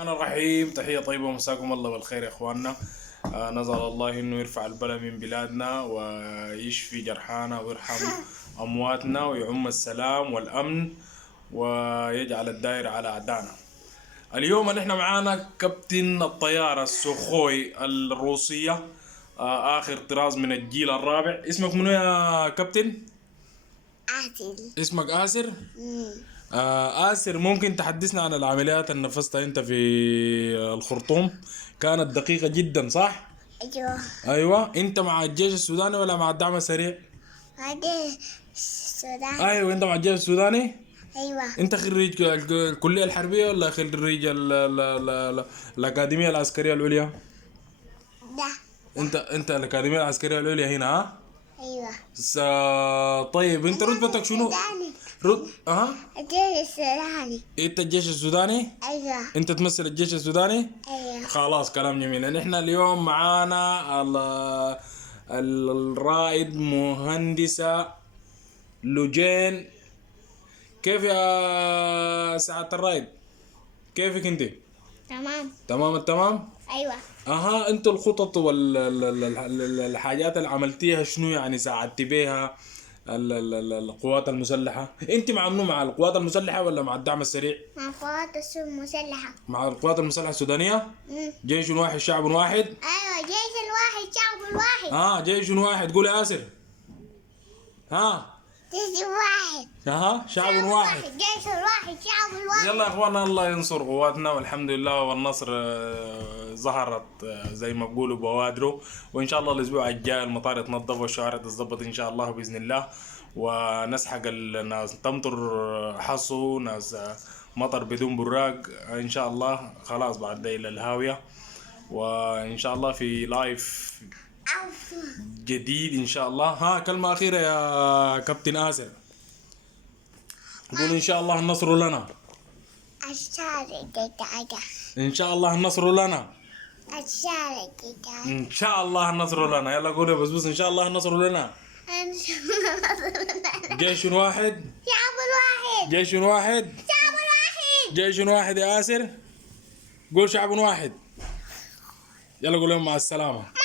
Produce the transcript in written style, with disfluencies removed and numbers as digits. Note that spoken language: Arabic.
الرحمن الرحيم. تحية طيبة ومساكم الله بالخير يا اخواننا. نسأل الله انه يرفع البلاء من بلادنا ويشفي جرحانا ويرحم امواتنا ويعم السلام والامن ويجعل الدائرة على اعدائنا. اليوم اللي احنا معانا كابتن الطيارة السوخوي الروسية، اخر طراز من الجيل الرابع. اسمك منو يا كابتن؟ آسر. اسمك آسر؟ آسر، ممكن تحدثنا عن العمليات اللي نفذتها انت في الخرطوم؟ كانت دقيقة جدا صح؟ أيوه. ايوه، انت مع الجيش السوداني ولا مع الدعم السريع؟ هذا السودان. ايوه، انت مع الجيش السوداني؟ أيوه. انت خريج الكلية الحربية ولا خريج الأكاديمية العسكرية العليا؟ ده. انت الأكاديمية العسكرية العليا هنا ها؟ أيوه. طيب انت رتبتك شنو؟ السوداني. الجيش السوداني. انت الجيش السوداني؟ أيوه. انت تمثل الجيش السوداني؟ أيوه. خلاص، كلام جميل. نحن اليوم معانا الرائد مهندسة لوجين. كيف يا سعادة الرائد؟ كيفك انت؟ تمام. تمام التمام؟ أيوه. انت الخطط والحاجات اللي عملتيها شنو؟ يعني ساعدتي بيها القوات المسلحة. انت مع منو؟ مع القوات المسلحة ولا مع الدعم السريع؟ مع القوات المسلحة. مع القوات المسلحة السودانية؟ جيش واحد شعب واحد. أيوه، جيش الواحد شعب الواحد. جيش واحد. قول يا ياسر. جيش الواحد. شعب واحد. جيش الواحد شعب الواحد. يلا يا اخوانا، الله ينصر قواتنا والحمد لله. والنصر ظهرت زي ما بقولوا بوادره. وان شاء الله الاسبوع الجاي المطار يتنظف والشوارع تتظبط ان شاء الله باذن الله، ونسحق الناس تمطر حصو ناس مطر بدون براق ان شاء الله. خلاص بعد ده الى الهاويه، وان شاء الله في لايف جديد ان شاء الله. كلمة اخيرة يا كابتن آسر. قول ان شاء الله النصر لنا. ان شاء الله النصر لنا. ان شاء الله النصر لنا. يلا قول بس ان شاء الله النصر لنا. جيش واحد شعب الواحد. جيش واحد شعب الواحد. جيش واحد يا آسر. قول شعب واحد. يلا قول لهم مع السلامة.